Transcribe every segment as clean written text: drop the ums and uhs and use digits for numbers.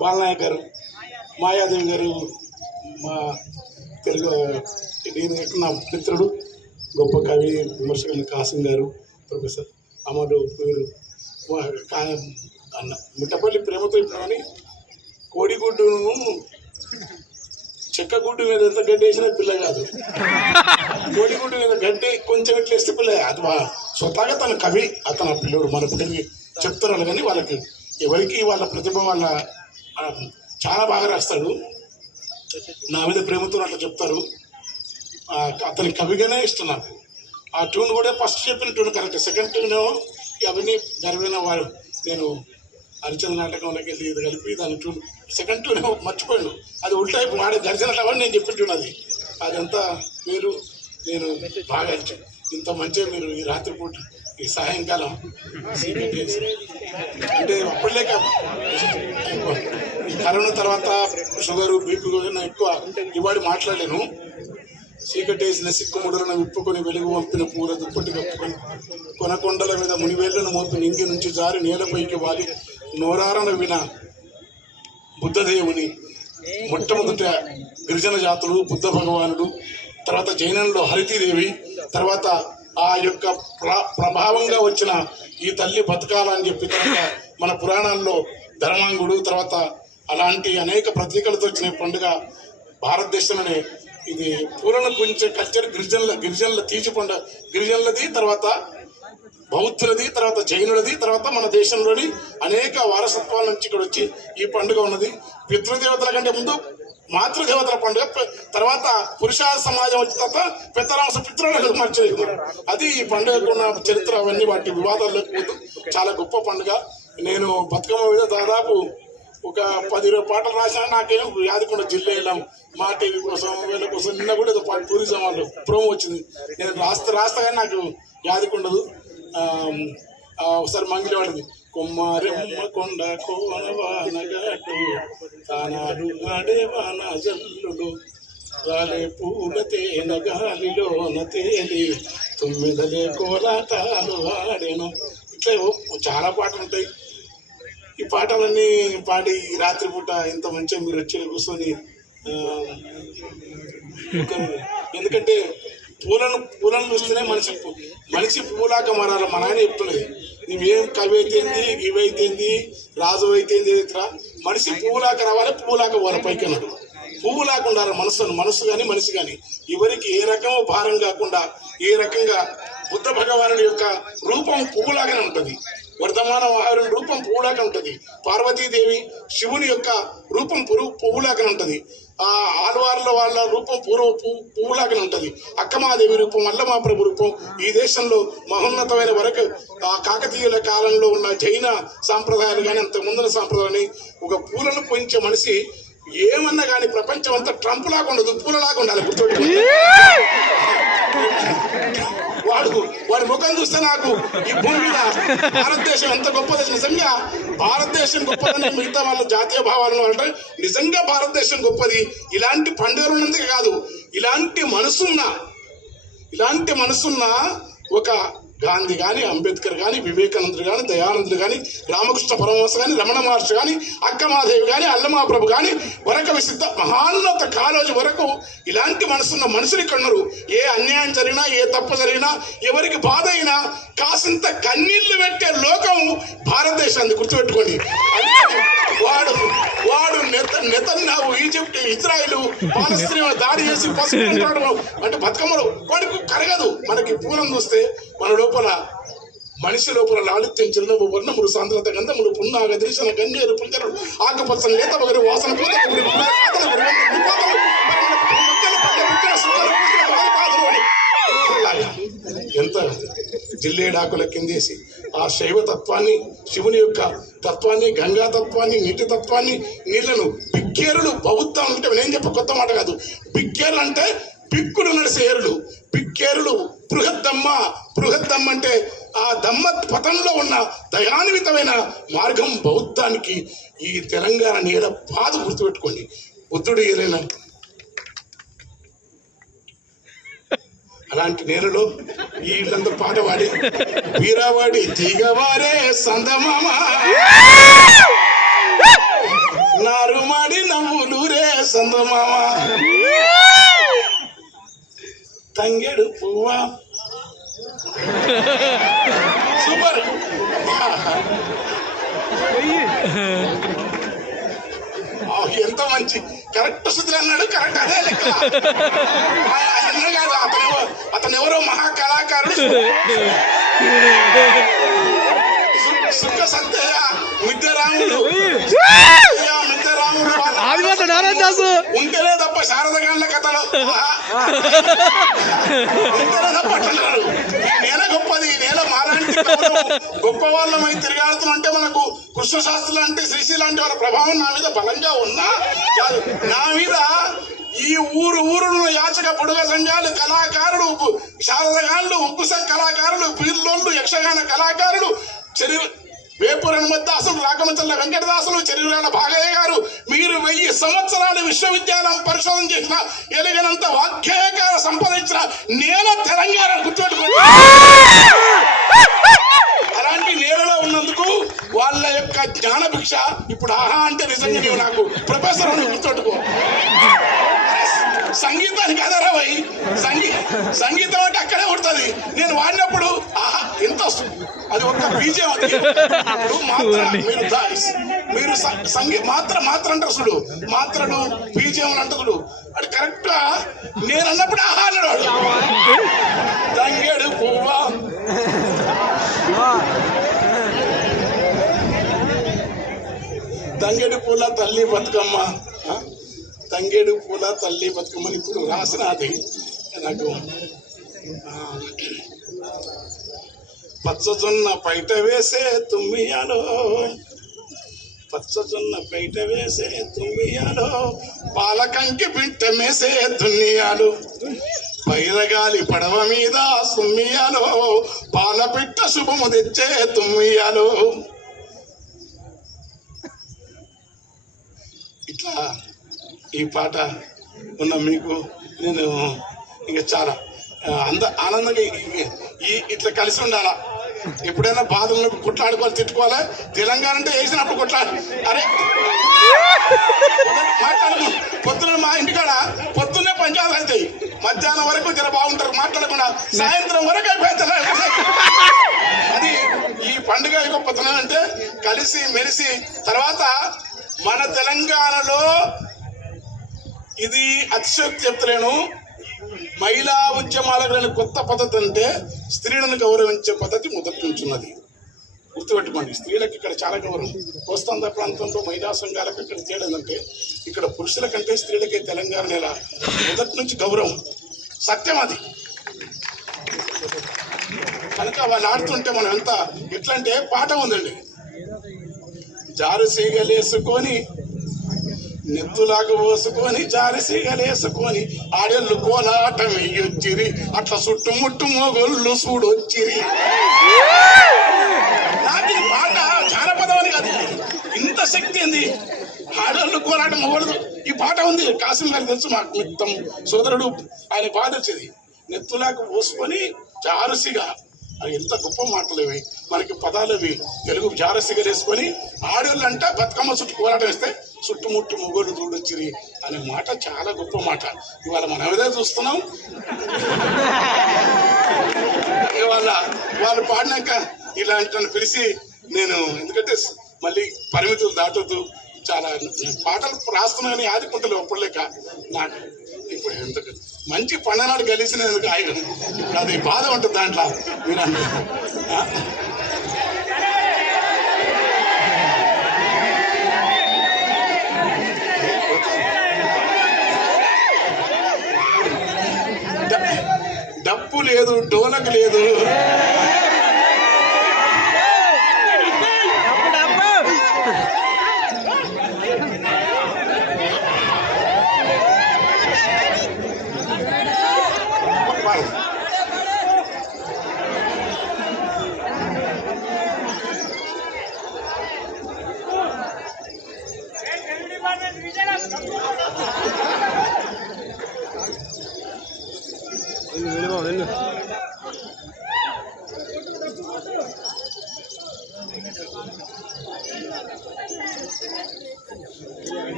బాలనాయక్ గారు, మాయాదేవి గారు, మా తెలుగు నా మిత్రుడు గొప్ప కవి విమర్శకులు కాసిం గారు, ప్రొఫెసర్ అమరు వీరు అన్న మిట్టపల్లి ప్రేమతో ఇప్పుడు అని కోడిగుడ్డును చెక్కగుడ్డు మీద ఎంత గడ్డి వేసినా పిల్ల కాదు, కోడిగుడ్డు మీద గడ్డి కొంచెం ఇట్లా వేస్తే పిల్ల. అది స్వతహాగా తన కవి, అతను ఆ పిల్లడు మన పిల్లలకి చెప్తున్నారు. కానీ వాళ్ళకి ఎవరికి వాళ్ళ ప్రతిభ వాళ్ళ చాలా బాగా రాస్తాడు. నా మీద ప్రేమతో అట్లా చెప్తారు. అతని కవిగానే ఇష్టం నాకు. ఆ ట్యూన్ కూడా ఫస్ట్ చెప్పిన ట్యూన్ కరెక్ట్, సెకండ్ ట్యూన్ అవన్నీ గర్వైన వాడు. నేను హరిచంద్ర నాటకంలోకి వెళ్ళి ఇది కలిపి దాని ట్యూన్ సెకండ్ ట్యూన్ మర్చిపోయాడు. అది ఉల్టైపు వాడే గరిచినట్టు నేను చెప్పిన ట్యూన్ అది. అదంతా మీరు నేను బాగా ఇంత మంచిగా మీరు ఈ రాత్రిపూట ఈ సాయంకాలం అంటే అప్పటిలేక ఈ కరోనా తర్వాత షుగరు బీపీ ఎక్కువ ఇవాడు మాట్లాడలేను. చీకటేసిన సిక్కుముడులను విప్పుకొని వెలుగు పంపిన పూల దుప్పటి కప్పుకొని కొనకొండల మీద మునివేళ్లను మోపి నింగి నుంచి జారి నేలపైకి వాలి నోరారన విన బుద్ధదేవుని, మొట్టమొదట గిరిజన జాతులు బుద్ధ భగవానుడు, తర్వాత జైనంలో హరితీదేవి, తర్వాత ఆ యొక్క ప్రభావంగా వచ్చిన ఈ తల్లి బతకాలని చెప్పి తర్వాత మన పురాణాల్లో ధర్మాంగుడు, తర్వాత అలాంటి అనేక ప్రతీకలతో వచ్చిన పండుగ భారతదేశంలోనే. ఇది పూలను పూజించే కల్చర్ గిరిజనుల తీర్చి పండుగ, గిరిజనులది, తర్వాత బౌద్ధులది, తర్వాత జైనులది, తర్వాత మన దేశంలోని అనేక వారసత్వాల నుంచి ఇక్కడ వచ్చి ఈ పండుగ ఉన్నది. పితృదేవతల కంటే ముందు మాతృదేవతల పండుగ, తర్వాత పురుష సమాజం వచ్చిన తర్వాత పెద్దరాంశ పితృలకు మార్చేది. అది ఈ పండుగకు ఉన్న చరిత్ర. అవన్నీ వాటి వివాదాల్లోకి పోతూ చాలా గొప్ప పండుగ. నేను బతుకమ్మ మీద దాదాపు ఒక 10-20 పాటలు రాసినా. నాకేం యాదకొండ జిల్లా వెళ్ళాం మా టీవీ కోసం, వీళ్ళ కోసం. నిన్న కూడా ఏదో టూరిజం వాళ్ళు ప్రోమో వచ్చింది. నేను రాస్తా కానీ నాకు యాదకొండదు. ఒకసారి మంగిలి వాడింది, కొమ్మారెమ్మ కొండ కోనవానగట్టు తానాడు వాన జల్లుడు రాలే పూల తేన గాలిలోన తేలి తొమ్మిదలే కోలాటాలు ఆడేను. ఇట్లా చాలా పాటలు ఉంటాయి. ఈ పాటలన్నీ పాడి రాత్రిపూట ఇంత మంచిగా మీరు వచ్చి కూర్చొని, ఎందుకంటే పూలను చూస్తేనే మనిషి పూలాక మారాలి. మా నాయన చెప్తున్నది, నువ్వేం కవి అయితేంది, గివి అయితేంది, రాజు అయితేంది, ఇతర మనిషి పువ్వులాక రావాలి, పువ్వులాక పోవాలి పైకి అన్నాడు. పువ్వులాగా ఉండాలి మనసు కానీ మనిషి కానీ. ఎవరికి ఏ రకమో భారం కాకుండా ఏ రకంగా బుద్ధ భగవానుడి యొక్క రూపం పువ్వులాగానే ఉంటుంది. వర్ధమాన వాహరుని రూపం పువ్వులాగా ఉంటుంది. పార్వతీదేవి శివుని యొక్క రూపం పువ్వులాగానే ఉంటుంది. ఆ ఆళ్వార్ల వాళ్ళ రూపం పువ్వులాగానే ఉంటుంది. అక్కమాదేవి రూపం, అల్లమాప్రభు రూపం. ఈ దేశంలో మహోన్నతమైన వరకు ఆ కాకతీయుల కాలంలో ఉన్న జైన సాంప్రదాయాలు కానీ అంత ముందుల సాంప్రదాయాన్ని ఒక పూలను పొంచే మనిషి ఏమన్నా కానీ ప్రపంచం అంతా ట్రంప్ లాగా ఉండదు, పూలలాగా ఉండాలి. గుర్తుపెట్టుకో. వాడి ముఖం చూస్తే నాకు ఈ భూమి మీద భారతదేశం ఎంత గొప్పది. నిజంగా భారతదేశం గొప్పదని మిగతా వాళ్ళ జాతీయ భావాలను అంటే నిజంగా భారతదేశం గొప్పది. ఇలాంటి పండుగలు ఉన్నందుకు కాదు, ఇలాంటి మనసున్న ఒక గాంధీ కానీ, అంబేద్కర్ కానీ, వివేకానందుడు కానీ, దయానందుడు కానీ, రామకృష్ణ పరమహంస కానీ, రమణ మహర్షి కానీ, అక్కమాదేవి కానీ, అల్లమాప్రభు కానీ, వరక విసిద్ధ మహాన్నత కాలోజు వరకు ఇలాంటి మనసున్న మనుషులు ఇక్కడ ఉన్నారు. ఏ అన్యాయం జరిగినా, ఏ తప్పు జరిగినా, ఎవరికి బాధ అయినా కాసింత కన్నీళ్లు పెట్టే లోకం భారతదేశాన్ని గుర్తుపెట్టుకోండి. వాడు నెతన్యాహు, ఈజిప్ట్, ఇజ్రాయిల్, పాలస్తీనా దాడి చేసి పసుకుంటాడు అంటే బతుకమ్మలు వాడికి కరగదు. మనకి పూలం చూస్తే మన లోపల మనిషి లోపల లాలిత్యం, చిరునవ్వు, వర్ణములు, సాంద్రత, గంధములు, పున్నాగ, దృశన, గన్నేరు, పుంజరు, ఆకుపచ్చని లేత ఒకరి వాసన ఎంత జిల్లేడాకుల కిందేసి ఆ శైవ తత్వాన్ని, శివుని యొక్క తత్వాన్ని, గంగా తత్వాన్ని, నీటి తత్వాన్ని, నీళ్లను పిక్కేరులు బౌద్ధం అంటే నేను చెప్ప కొత్త మాట కాదు. పిక్కేరులు అంటే పిక్కుడు నడిసే ఏరులు, పిక్కేరులు. బృహద్దమ్మ అంటే ఆ దమ్మ పతంలో ఉన్న దయాన్వితమైన మార్గం బౌద్ధానికి. ఈ తెలంగాణ నీడ బాధ గుర్తుపెట్టుకోండి. బుద్ధుడు ఏదైనా అలాంటి నేలలో వీళ్ళందరూ పాట పాడి వీరావాడి తీగవారే సందమామ నారుమాడి నవ్వులూరే సందమామ తంగెడు పువ్వా సూపర్. ఎంతో మంచి కరెక్ట్ శుద్ధులు అన్నాడు. కరెక్ట్ అదే లెక్క. అతను ఎవరో మహాకళాకారుడు సుఖ సంతయ్య మిద్దరాముడు ఉంటేనే తప్ప శారదగాండ్ల కథలు ఉంటేనే తప్ప అంటున్నారు. ఈ నేల గొప్పది, ఈ నేల మాలాంటి గొప్ప వాళ్ళమై తిరగాడుతుంటే మనకు కృష్ణశాస్త్రి లాంటి శ్రీశ్రీ లాంటి వాళ్ళ ప్రభావం నా మీద బలంగా ఉన్నా నా మీద ఈ ఊరును యాచక పొడుగ సంఘాలు కళాకారులు శారదగాండ్లు ఉప్పుస కళాకారులు పీర్లోళ్ళు యక్షగాన కళాకారులు వేపూరు హనుమద్దాసులు రాకమచల్ల వెంకటదాసులు చెరువుల భాగయ్య గారు మీరు 1000 సంవత్సరాలు విశ్వవిద్యాలయం పరిశోధన చేసిన ఎలిగినంత వాక్యాయకార సంపాదించిన నేను తెలంగాణ గుర్తుపెట్టుకోండి. అలాంటి నేలలో ఉన్నందుకు వాళ్ళ యొక్క జ్ఞానభిక్ష ఇప్పుడు ఆహా అంటే నిజంగా నీవు నాకు ప్రొఫెసర్ అని గుర్తుపెట్టుకో. సంగీతానికి అదరా పోయి సంగీతం అంటే అక్కడే ఉంటుంది. నేను వాడినప్పుడు ఆహా ఎంత అది ఒక బీజం. అది మీరు సంగీత మాత్ర అంటారు చూడు, మాత్రలు బీజం అంటారు అది కరెక్ట్ గా నేను అన్నప్పుడు ఆహా అన్నాడు. తంగేడు పువ్వా తంగేడు పూల తల్లి బతుకమ్మ, తంగేడు పూల తల్లి బతుకమ్మని ఇప్పుడు రాసిన అది నాకు పచ్చజొన్న పైట వేసే తుమ్మియాలో, పచ్చజొన్న పైట వేసే తుమ్మియాలో, పాలకంకి బింట మేసే దున్నియాలు, పైరగాలి పడవ మీద సుమ్మియాలో, పాల పిట్ట శుభము తెచ్చే తుమ్మియాలు. ఇట్లా ఈ పాట ఉన్న మీకు నేను ఇంకా చాలా ఆనందంగా ఇట్లా కలిసి ఉండాలా. ఎప్పుడైనా బాధలను కొట్లాడుకోవాలి, తిట్టుకోవాలి. తెలంగాణ అంటే వేసినప్పుడు కొట్లాడు. అరే మాట్లాడకు. పొద్దున మా ఇంటికాడ పొద్దున్నే పంచాయతీలు అవుతాయి, మధ్యాహ్నం వరకు జర బాగుంటారు మాట్లాడకుండా, సాయంత్రం వరకు అయిపోతారు. అది ఈ పండుగ గొప్పతనం అంటే కలిసి మెలిసి. తర్వాత మన తెలంగాణలో ఇది అతిశయోక్తి చెప్తలేను, మహిళా ఉద్యమాలకు కొత్త పద్ధతి అంటే స్త్రీలను గౌరవించే పద్ధతి మొదటి నుంచి ఉన్నది. గుర్తుపెట్టుకోండి, స్త్రీలకు ఇక్కడ చాలా గౌరవం. కోస్తాంధ్ర ప్రాంతంలో మహిళా సంఘాలకు ఇక్కడ తేలేదంటే ఇక్కడ పురుషుల కంటే స్త్రీలకే తెలంగాణ నెల మొదటి నుంచి గౌరవం. సత్యం అది. కనుక వాళ్ళు ఆడుతుంటే మనం ఎంత ఎట్లా అంటే పాట ఉందండి. జారు సీగలేసుకొని నెత్తులాగా పోసుకొని జారి సీగలేసుకొని ఆడెళ్ళు కోలాటం వెయ్యొచ్చిరి, అట్లా చుట్టుముట్టు మొగోళ్ళు చూడొచ్చిరి. నాకు ఈ పాట జానపదం అని కాదు, ఇంత శక్తి ఉంది. ఆడోళ్ళు కోలాటం మొగోళ్ళు ఈ పాట ఉంది. కాసిం గారు తెలుసు, మాకు మిత్తం సోదరుడు, ఆయన బాధ వచ్చేది. నెత్తులాగా పోసుకొని జారుసిగా, అవి ఎంత గొప్ప మాటలు ఇవి, మనకి పదాలు ఇవి. తెలుగు జారసిగా వేసుకొని ఆడోళ్ళు అంట బతుకమ్మ చుట్టూ పోరాటం వేస్తే చుట్టుముట్టు మొగోళ్ళు చూడొచ్చిరి అనే మాట చాలా గొప్ప మాట. ఇవాళ మనం ఏదో చూస్తున్నాం. వాళ్ళు పాడినాక ఇలాంటి పిలిచి నేను, ఎందుకంటే మళ్ళీ పరిమితులు దాటొద్దు, చాలా పాటలు రాస్తున్నా కానీ ఆదుకుంటలేవు అప్పుడు లేక. నాకు ఇప్పుడు ఎందుకు మంచి పండనాడు కలిసినందుకు ఆయన ఇప్పుడు అది బాధ ఉంటుంది దాంట్లో. మీరు డప్పు లేదు, డోలకు లేదు.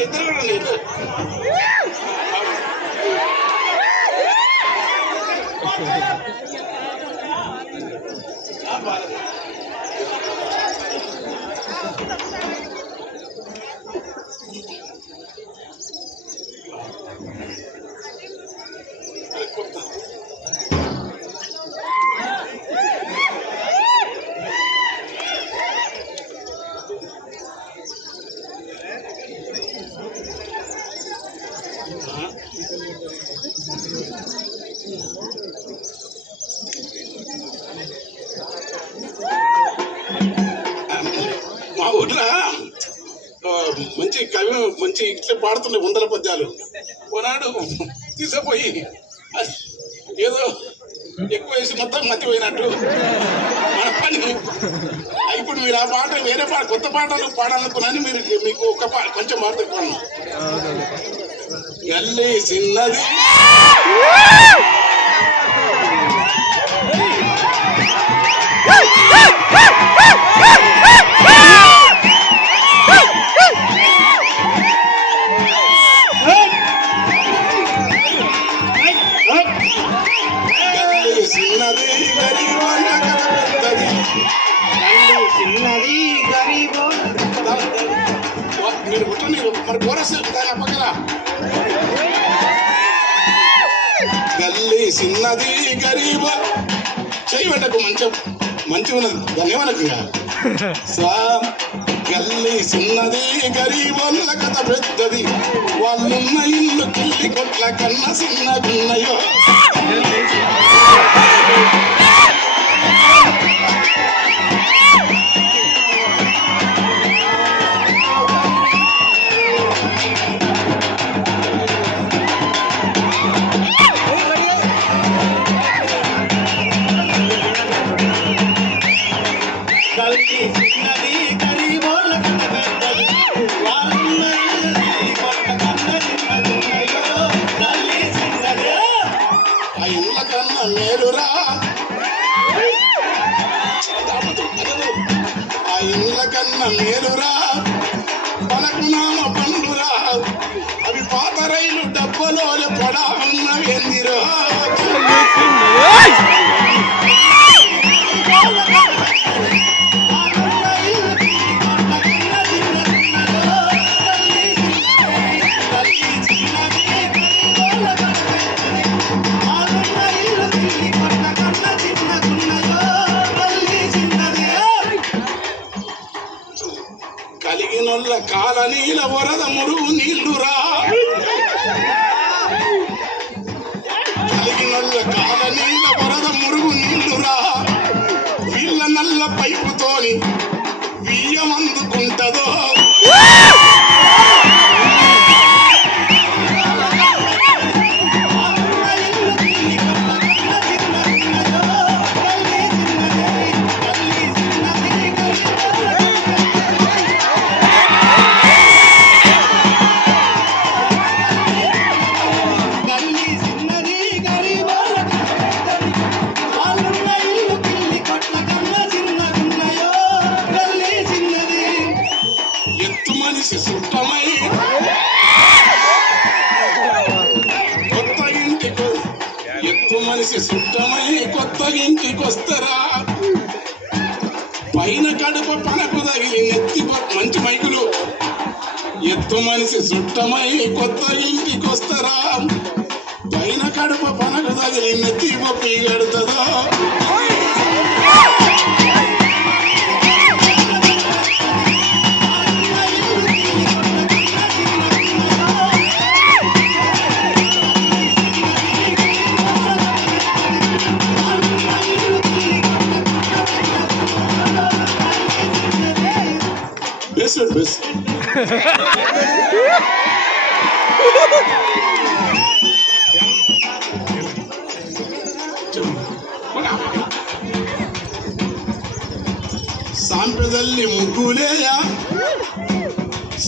ఇద్దరు కూడా లేదు. మా ఊర్లో మంచి కవి మంచి ఇట్లా పాడుతుండే వందల పద్యాలు ఓనాడు తీసుకుపోయి ఏదో ఎక్కువ వేసి మొత్తం మర్చిపోయినట్టు ఇప్పుడు మీరు ఆ పాట వేరే పాట కొత్త పాటలు పాడాలనుకున్నాను. మీరు మీకు ఒక కొంచెం మాట చెప్పాను. గల్లీ చిన్నది మీరు కుట్టండి మరి కోరస్ పక్కన గల్లీ చిన్నది గరీబ చేయబడ్డకు మంచి ఉన్నది దాన్ని ఏమనకు గల్లీ చిన్నది గరీబోళ్ళ కథ పెద్దది వాళ్ళున్న ఇల్లు కిల్లి కొట్ల కన్నా చిన్నగున్నయో మేలురా ఆ ఇళ్ళ కన్నా మేలురా పలకు నామ పండురా అవి పాత రైలు డబ్బలో పడా ఉన్నవేందిరో కలిగినొల్ల కాలనీల వరద మురుగు నీళ్లురా కలిగినొల్ల కాలనీల వరద మురుగు నీళ్లురా వీళ్ళ నల్ల పైపుతోని బియ్యమందుకుంటదో మనిషి సుట్టమై కొత్త ఇంటికి ఎత్తు మనిషి సుట్టమై కొత్త ఇంటికొస్తరా పైన కడుప పనకు తగిలి నెత్తి మంచి మైకులు ఎత్తు మనిషి సుట్టమై కొత్త ఇంటికొస్తరా పైన కడుప పనకు తగిలి నెత్తి పప్పి గడుతుందా బెస్ట్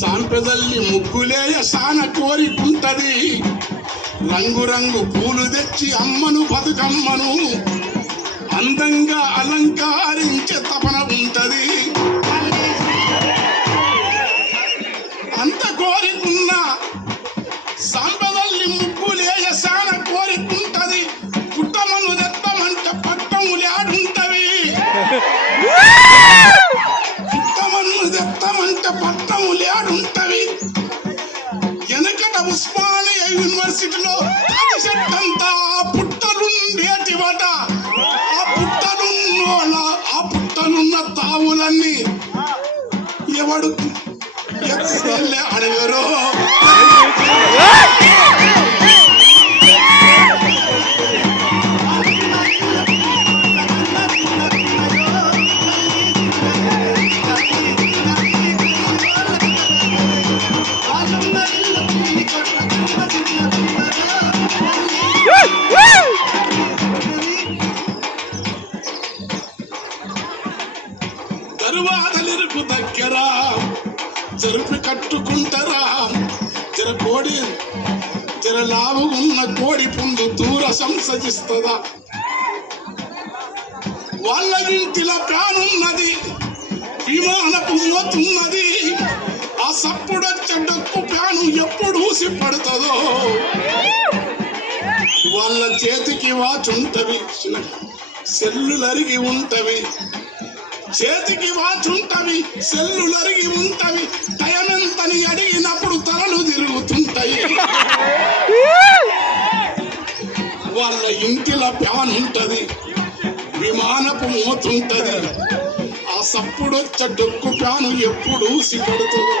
సాంప్రదల్లి ముగ్గులేయ సాన కోరికుంటది రంగు పూలు తెచ్చి అమ్మను బతుకమ్మను అందంగా అలంకరించే తపన ఉంటది పట్టము లేడుంటవి. వెనకట ఉస్మానియా యూనివర్సిటీలో చెట్టంతా పుట్టలుండేటివట. ఆ పుట్టలున్న తావులన్నీ ఎవడు ఎత్తుకెళ్ళే అడగరో. తరువాతలిరుకు దగ్గర జరుపు కట్టుకుంటారా. జర లావు ఉన్న కోడి పుండు దూర సంసజిస్తుందా. వాళ్ళ ఇంటిలో ప్రాణున్నది, విమానపు మోతున్నది. ఆ సప్పుడొచ్చ డొక్కు ప్రాణం ఎప్పుడు ఊసి పడుతుందో. వాళ్ళ చేతికి వాచుంటవి, సెల్లులరిగి ఉంటవి. చేతికి వాచుంటవి, సెల్లులరిగి ఉంటవి. టైమెంతని అడిగినప్పుడు తలలు తిరుగుతుంటాయి. వాళ్ళ ఇంటిలో ప్యాన్ ఉంటది, విమానపు మోతుంటది. ఆ సప్పుడొచ్చ డొక్కు ప్యాను ఎప్పుడు సిగడుతుంది.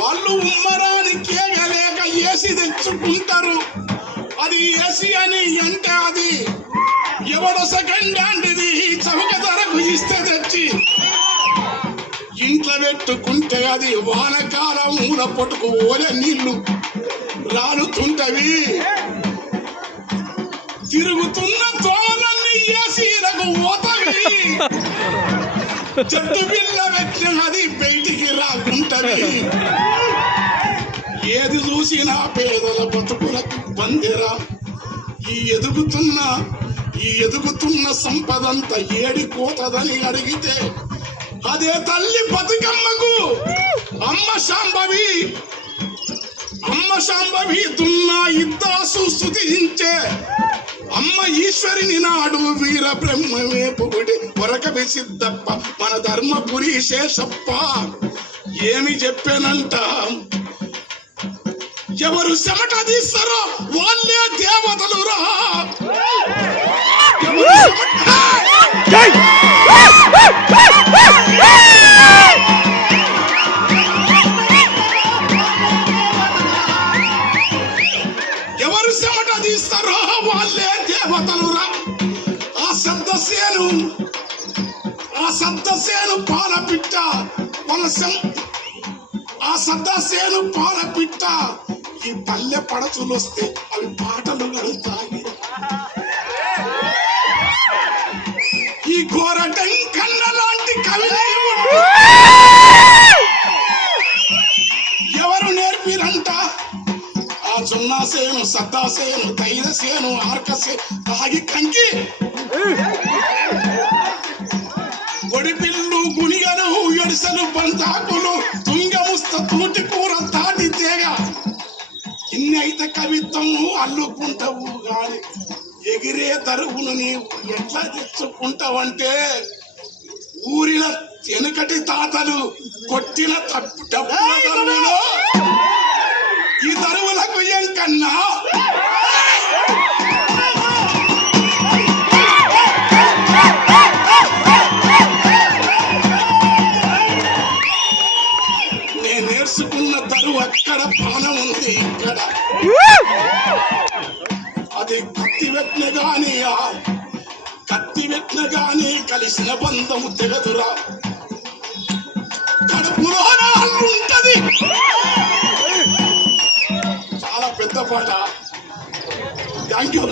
వాళ్ళు ఉమ్మరాని కేగలేక ఏసి తెచ్చుకుంటారు. అది ఏసి అని అంటే అది ఎవడో సెకండ్ హ్యాండ్ది చౌక ధరకు ఇస్తే తెచ్చి ఇంట్లో పెట్టుకుంటే అది వానకాలం మూల పొట్టుకు ఓలే నీళ్లు రాలుతుంటవి. తిరుగుతున్న తోమలన్నీ ఏసీలకు ఓతవి. చెట్టు బిల్ల పెట్టినది బయటికి రాకుంటవి. ఏది చూసినా పేదల బతుకులకు బందిరా. ఈ ఎదుగుతున్న సంపదంతా ఏడిపోతదని అడిగితే అదే తల్లి బతుకమ్మకు అమ్మ శాంభవి దున్నా ఇద్దాసు స్తుతించే అమ్మ ఈశ్వరిని నాడు వీర బ్రహ్మమే పొగడి వరకవి సిద్ధప్ప మన ధర్మపురి శేషప్ప. ఏమి చెప్పానంట, ఎవరు చెమట తీస్తారో వాళ్ళే దేవతలు రా. ఎవరు చెమట తీస్తారో వాళ్ళే దేవతలు రా. ఆ సద్దసేను పాలపిట్ట ఆ సద్దసేను పాలపిట్ట. ఈ పల్లె పడచులు వస్తే అవి పాటలు కలుగుతాయి. ఈ గోరటం కన్న లాంటి కవిలే ఎవరు నేర్పిరంట. ఆ జొన్నాసేను, సద్దాసేను, తైలసేను, ఆర్కసేను తాగి కంకి ఒడిపిల్లు, గునిగలు, ఎడిసలు, బంతాకులు, తుంగముస్త, తూటి కూర, తాటి తేగ. ఇన్ని అయితే కవిత్వము అల్లుకుంటావు గాని ఎగిరే తరుగును నీవు ఎట్లా తెచ్చుకుంటావంటే ఊరిన వెనుకటి తాతలు కొట్టిన డబ్బులో ఈ తరువులకు ఏం కన్నా. నేను నేర్చుకున్న తరువు అక్కడ పానం ఉంది, ఇక్కడ అది కత్తి పెట్టిన గాని కలిసిన బంధము తెగదురా. కడుపులో ఉంటది. చాలా పెద్ద పాట. Thank you.